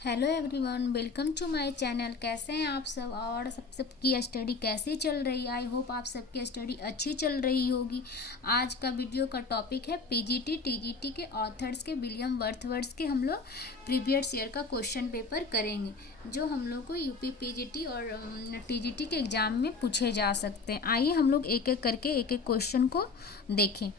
Hello everyone, welcome to my channel. कैसे हैं आप सब और सबकी स्टडी कैसी चल रही है? आई होप आप सबकी स्टडी अच्छी चल रही होगी। आज का वीडियो का टॉपिक है पीजीटी टीजीटी के ऑथर्स के विलियम वर्थवर्थ के हम लोग प्रीवियस ईयर का क्वेश्चन पेपर करेंगे, जो हम लोग को यूपी पीजीटी और टीजीटी के एग्ज़ाम में पूछे जा सकते हैं। आइए हम लोग एक एक करके एक एक क्वेश्चन को देखें।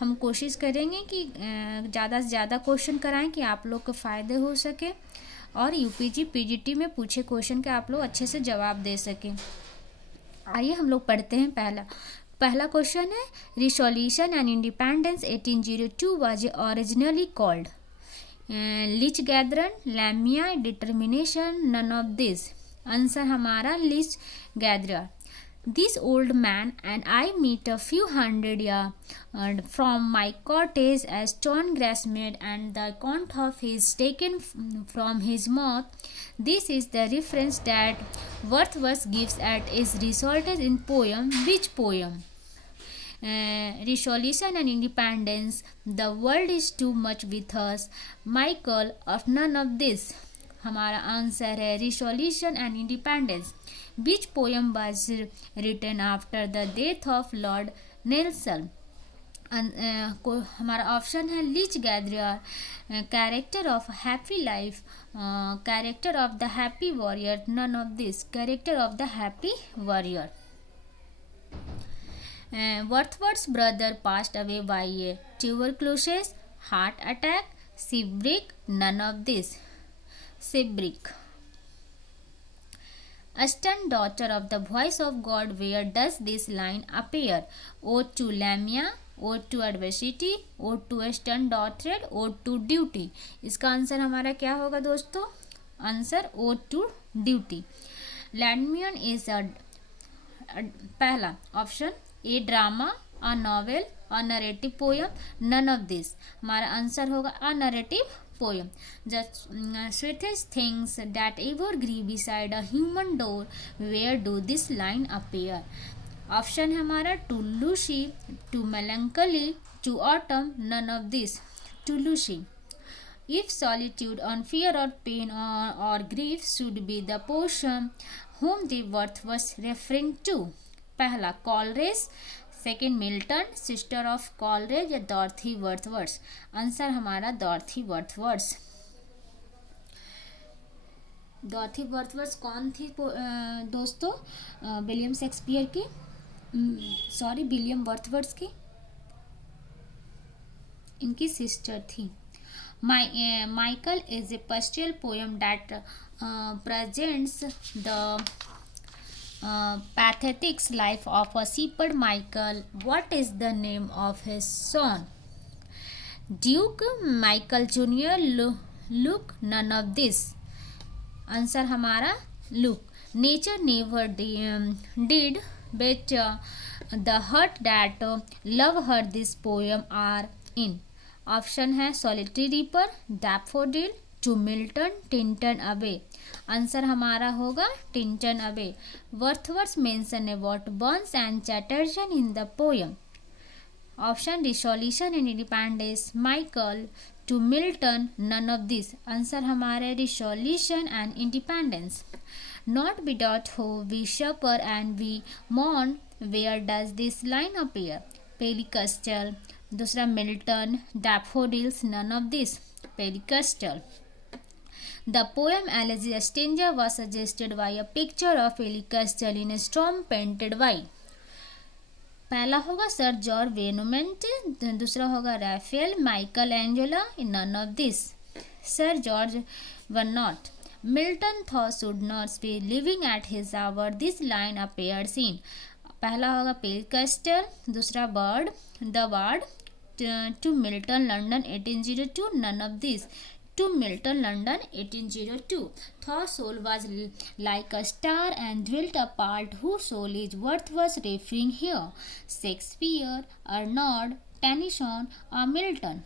हम कोशिश करेंगे कि ज़्यादा से ज़्यादा क्वेश्चन कराएं कि आप लोग को फ़ायदे हो सके और यूपीजी पीजीटी में पूछे क्वेश्चन के आप लोग अच्छे से जवाब दे सकें। आइए हम लोग पढ़ते हैं। पहला क्वेश्चन है, resolution and independence 1802 was originally called Leech Gatherer, Lamia, determination, none of this. Answer हमारा Leech Gatherer. This old man and I meet a few hundred yards from my cottage as torn grass made and the account of his taken from his mouth. This is the reference that Wordsworth gives at his resulted in poem. Which poem? Resolution and independence. The world is too much with us. Michael, of none of this. हमारा answer है resolution and independence. Which poem was written after the death of Lord Nelson. हमारा option है Leech Gatherer, character of happy life, character of the happy warrior, none of this, character of the happy warrior. Wordsworth's brother passed away by a tuberculosis, heart attack, shipwreck, none of this. Shipwreck. A stern daughter of the voice of God, where does this line appear? Ode to Lamia, ode to adversity, ode to a stern daughter, ode to duty. इसका answer हमारा क्या होगा दोस्तों? Answer ode to duty. Lamia is a पहला option a drama, a novel, a narrative poem, none of this. हमारा answer होगा a narrative poem. The sweetest things that ever grew beside a human door. Where do this line appear? Option है हमारा to Lucy, to melancholy, to autumn, none of this. To Lucy. If solitude on fear or pain or grief should be the portion, whom the worth was referring to? पहला Coleridge, second Milton, sister of Coleridge या डॉर्थी वर्थवर्थ। Answer हमारा डॉर्थी वर्थवर्थ। डॉर्थी वर्थवर्थ कौन थी दोस्तों? William Shakespeare की, sorry William वर्थवर्थ की इनकी sister थी। Michael is a pastel poem that presents the pathetic life of a shepherd Michael. What is the name of his son? Duke, Michael Jr., Luke, none of this. Answer हमारा Luke. Nature never did but the heart that love her this poem are in. Option है solitary reaper, daffodil, to Milton, Tintern Abbey. Answer हमारा होगा Tintern Abbey. Wordsworth mention about Burns and Chatterton in the poem. Option resolution and independence, Michael, to Milton, none of this. Answer हमारे resolution and independence. Not without hope we suffer and we mourn, where does this line appear? Peele Castle. दूसरा Milton, daffodils, none of this, Peele Castle. The poem Alexander was suggested by a picture of Helicastle in a storm painted by. पहला होगा sir George वेनुमेंट, दूसरा होगा Raphael Michael Angela, none of this. Sir George one not. Milton thought should not be living at his hour, this line appears in. पहला होगा Peele Castle, दूसरा bird, the bird, to Milton London 1802, none of this. To Milton, London, 1802. Thought soul was like a star and dwelt apart. Whose soul is Wordsworth referring here? Shakespeare, Arnaud, Tennyson or Milton?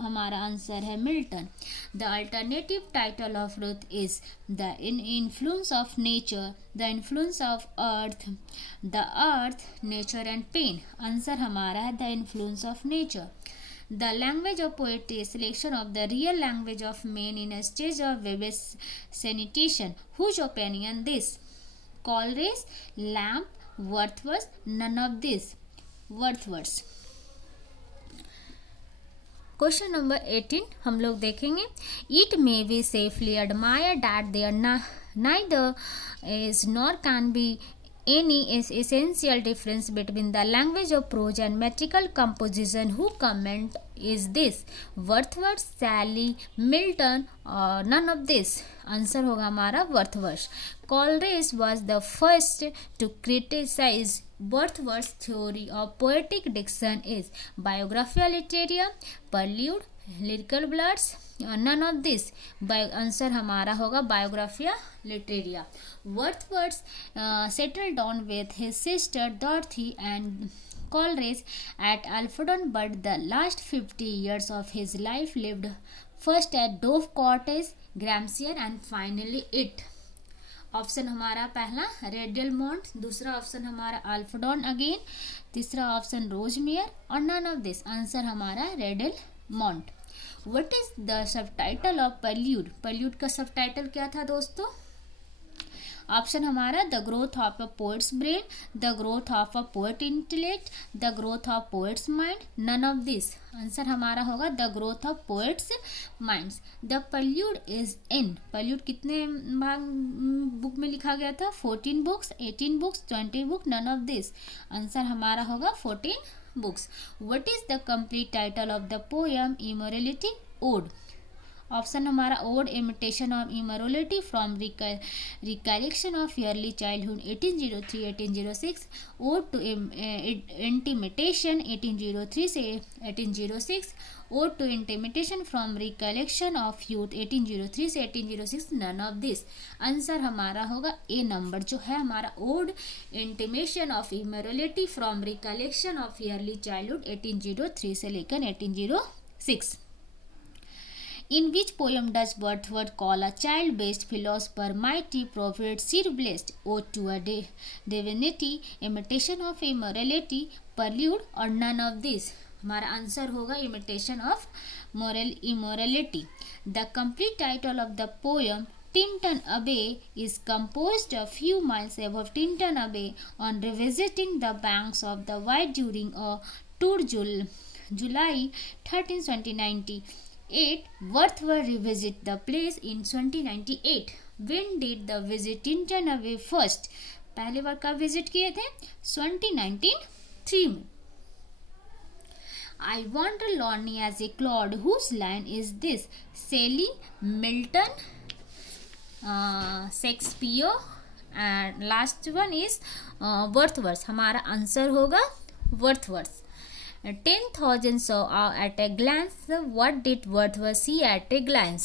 हमारा answer है Milton. The alternative title of Ruth is the influence of nature, the influence of earth, nature and pain. Answer हमारा है the influence of nature. The language of poetry is selection of the real language of men in a stage of vivisection. Whose opinion this? Coleridge, Lamb, Wordsworth, none of this. Wordsworth. Question number 18 हम लोग देखेंगे. It may be safely admire that there neither is nor can be any is essential difference between the language of prose and metrical composition. Who comment is this? Wordsworth, Shelley, Milton or none of this? Answer होगा हमारा वर्थवर्थ. Coleridge was the first to criticize Wordsworth's theory of poetic diction is Biographia Literaria, Prelude, Lyrical Bloods, none of this. Answer हमारा होगा Biographia Literaria. Wordsworth settled down with his sister Dorothy and Coleridge at Alfredon, but the last 50 years of his life lived first at Dove Cottage, Gramscian and finally it. Option हमारा पहला रेडलमोंट, दूसरा option हमारा अल्फ्रेडन again, तीसरा option रोजमेयर और none of this. Answer हमारा Rydal Mount. What is the subtitle of prelude? Prelude का subtitle क्या था दोस्तों? ऑप्शन हमारा the growth of a poet's brain, the growth of a poet intellect, the growth of poet's mind, none of this. Answer हमारा होगा the growth of poet's minds. The prelude is in. Prelude कितने भाग book में लिखा गया था? 14 books, 18 books, 20 book, none of this. Answer हमारा होगा 14 books. What is the complete title of the poem immortality ode? Option हमारा ode imitation of immorality from recollection of early childhood 1803-1806, ode to intimation 1803 से 1806, ode to intimation from recollection of youth 1803 से 1806, none of this. Answer हमारा होगा ए number जो है हमारा ode intimation of immorality from recollection of early childhood 1803 से लेकर 1806. In which poem does Wordsworth call a child-based philosopher mighty prophet Sir blessed? Ode to a divinity, imitation of immorality, prelude or none of this? हमारा answer होगा imitation of immorality. The complete title of the poem Tintern Abbey is composed a few miles above Tintern Abbey on revisiting the banks of the Wye during a tour July 13, 2098. Wordsworth revisit the place in 2098. When did the visit Tintern Abbey first? पहले बार कब visit किए थे? 2093 में. I want a Lonnie as a cloud. Whose line is this? Shelley, Milton, Shakespeare and last one is Wordsworth. हमारा answer होगा Wordsworth. 10,000 saw at a glance. What did Wordsworth see at a glance?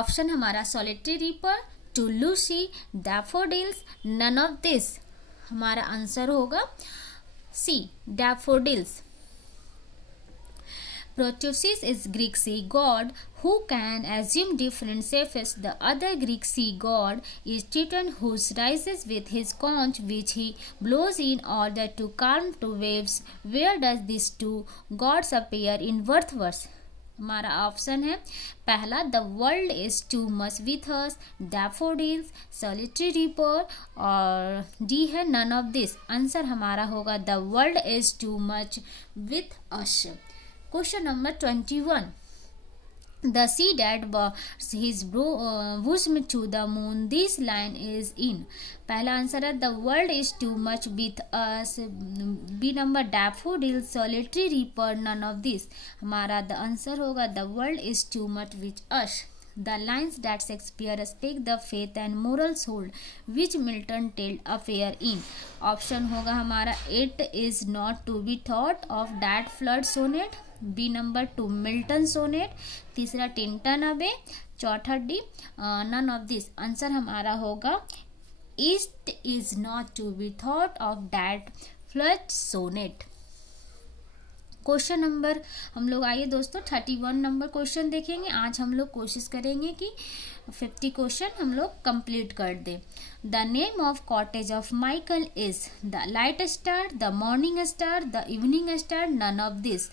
Option हमारा solitary reaper, to Lucy, daffodils, none of this. हमारा answer होगा C, daffodils. Proteus is Greek sea god who can assume different shapes. The other Greek sea god is Triton, who rises with his conch which he blows in order to calm the waves. Where does these two gods appear in Wordsworth? हमारा option है पहला the world is too much with us, daffodils, solitary ripper और D है none of this. Answer हमारा होगा the world is too much with us. Question number 21. The sea that bears his bosom to the moon. This line is in. पहला answer है the world is too much with us. B number daffodil, solitary reaper, none of this. हमारा the answer होगा the world is too much with us. The lines that Shakespeare speak the faith and morals hold, which Milton told affair in. Option होगा हमारा it is not to be thought of that flood sonnet. B number 2 Milton sonnet, तीसरा Tintern Abbey, चौथा D none of this. Answer हमारा होगा it is not to be thought of that flood sonnet. Question number हम लोग आइए दोस्तों 31 number question देखेंगे। आज हम लोग कोशिश करेंगे कि 50 क्वेश्चन हम लोग कंप्लीट कर दें। The name of cottage of Michael is the light star, the morning star, the evening star, none of this.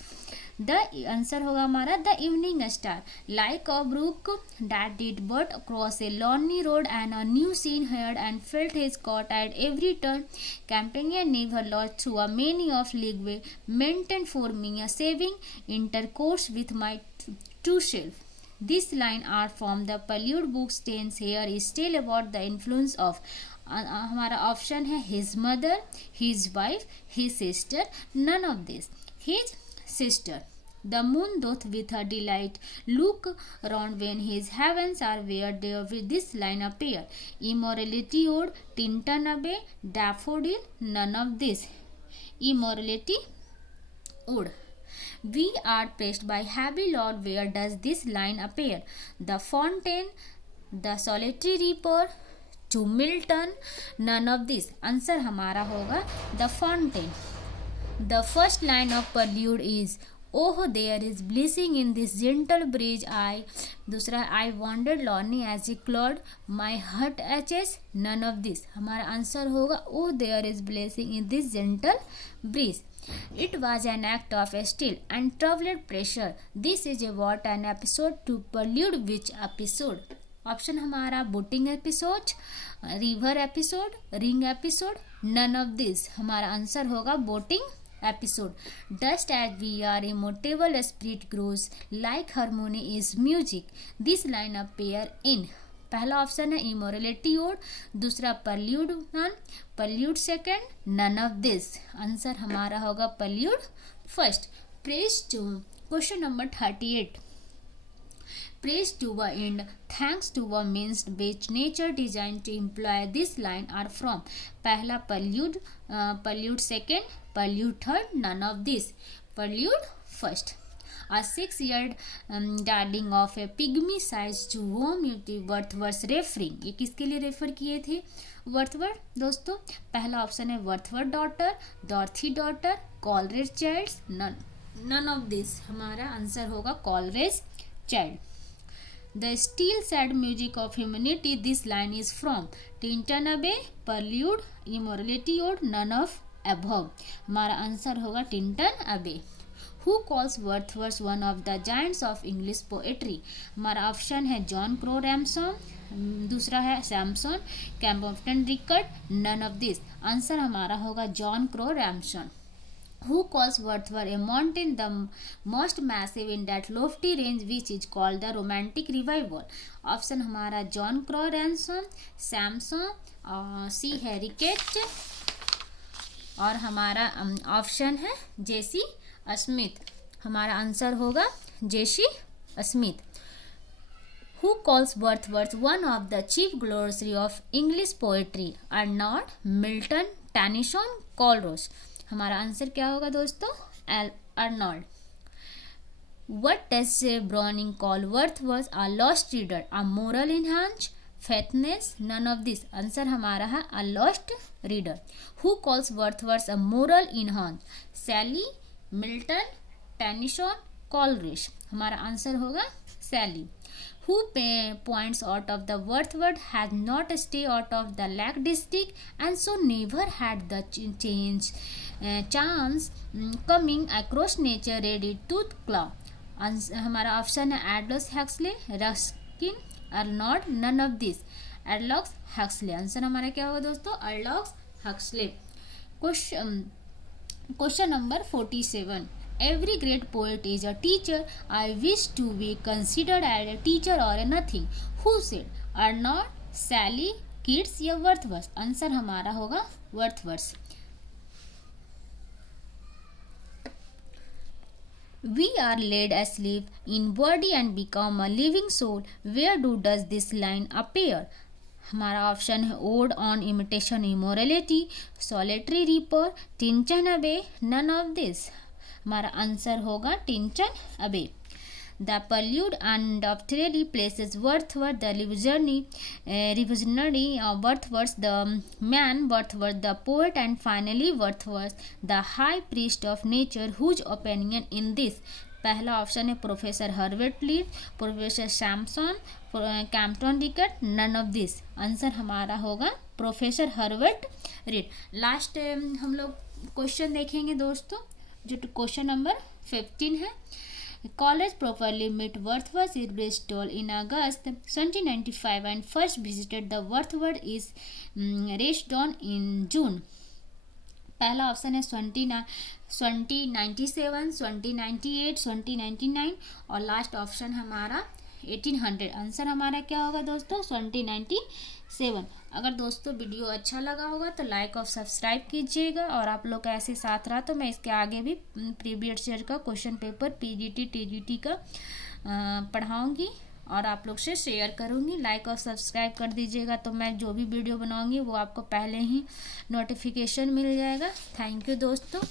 The answer होगा हमारा the evening star. Like a brook that did but across a lonely road and a new scene heard and felt his caught at every turn. Companion never lost through a many of leeway, maintained for me a saving intercourse with my true self. This line are from the Prelude book. Stains here is still about the influence of हमारा option है his mother, his wife, his sister, none of this. His sister. The moon doth with her delight look round when his heavens are where there with this line appear. Immorality ode, Tintin Abbey, daffodil, none of this. Immorality ode. We are pressed by heavy Lord, where does this line appear? The fountain, the solitary reaper, to Milton, none of this. Answer हमारा होगा the fountain. The first line of prelude is Oh, there is blessing in this gentle breeze. दूसरा I wandered lonely as a cloud, my heart aches, none of this. हमारा answer होगा Oh, there is blessing in this gentle breeze. It was an act of still and troubled pressure. This is what an episode to prelude which episode. Option हमारा boating episode, river episode, ring episode, none of this. हमारा answer होगा boating episode. Dust as we are immortal spirit grows like harmony is music. This line appear in पहला option है immorality odd, दूसरा prelude 1, prelude 2, none of this. Answer हमारा होगा prelude first. Praise to question number 38. Praise to the end, thanks to the means which nature designed to employ. This line are from पहला prelude, prelude 2, prelude 3, none of this. Prelude first. A 6-year darling of a pygmy size to whom Wordsworth referring. ये किसके लिए refer किए थे वर्थवर्थ दोस्तों? पहला option है Wordsworth daughter, Dorothy daughter, Coleridge child, none of this. हमारा आंसर होगा Coleridge child. The still sad music of humanity. This line is from Tintin Abbey, prelude, immorality ode, none of above. हमारा answer होगा Tintern अबे. Who calls Wordsworth one of the giants of English poetry? हमारा option है John Crowe Ransom, दूसरा है Samson, Compton Rickett, none of this. Answer हमारा होगा John Crowe Ransom. Who calls Wordsworth a mountain the most massive in that lofty range which is called the romantic revival? Option हमारा John Crowe Ramson, Samson, सी हैरिकेट और हमारा option है जेसी Smith. हमारा answer होगा जेसी Smith. Who calls Wordsworth one of the chief glories of English poetry? Arnold, Milton, Tennyson, Coleridge. हमारा answer क्या होगा दोस्तों? Arnold. What does Browning call Wordsworth? A lost reader, a moral enhanced, faithless, none of this. Answer हमारा है a lost reader. Who calls Wordsworth a moral enhanced? Shelley, Milton, Tennyson, Coleridge. हमारा answer होगा Shelley. Who points out of the Wordsworth has not stayed out of the Lake District and so never had the chance coming across nature ready to claw. हमारा option है एडलॉस Huxley, Ruskin, Arnold, none of this. एडलॉस Huxley. Answer हमारा क्या होगा दोस्तों? एडलॉस Huxley. Question number 47. Every great poet is a teacher. I wish to be considered as a teacher or a nothing. Who said? Arnold, Shelley, Keats या Wordsworth? Answer हमारा होगा Wordsworth. We are laid asleep in body and become a living soul. Where does this line appear? हमारा option है odd on imitation immorality, solitary reaper, Tintern अबे, none of this. हमारा answer होगा Tintern अबे. The prelude and arbitrary places Wordsworth, the revolutionary Wordsworth, the man Wordsworth, the poet, and finally Wordsworth, the high priest of nature, whose opinion in this. पहला option है professor Herbert Read, professor Samson, Compton Rickett, none of this. Answer हमारा होगा professor Herbert read. Last हम लोग question देखेंगे दोस्तों, जो question number 15 है। College properly met Wordsworth in Bristol in August 1795 and first visited the Wordsworth is Redstone in June। पहला option है 2097, 2098, 2099 और लास्ट ऑप्शन हमारा 1800। आंसर हमारा क्या होगा दोस्तों? 2097। अगर दोस्तों वीडियो अच्छा लगा होगा तो लाइक और सब्सक्राइब कीजिएगा, और आप लोग का ऐसे साथ रहा तो मैं इसके आगे भी प्रीवियस ईयर का क्वेश्चन पेपर पीजीटी टीजीटी का पढ़ाऊँगी और आप लोग से शेयर करूँगी। लाइक और सब्सक्राइब कर दीजिएगा तो मैं जो भी वीडियो बनाऊँगी वो आपको पहले ही नोटिफिकेशन मिल जाएगा। थैंक यू दोस्तों।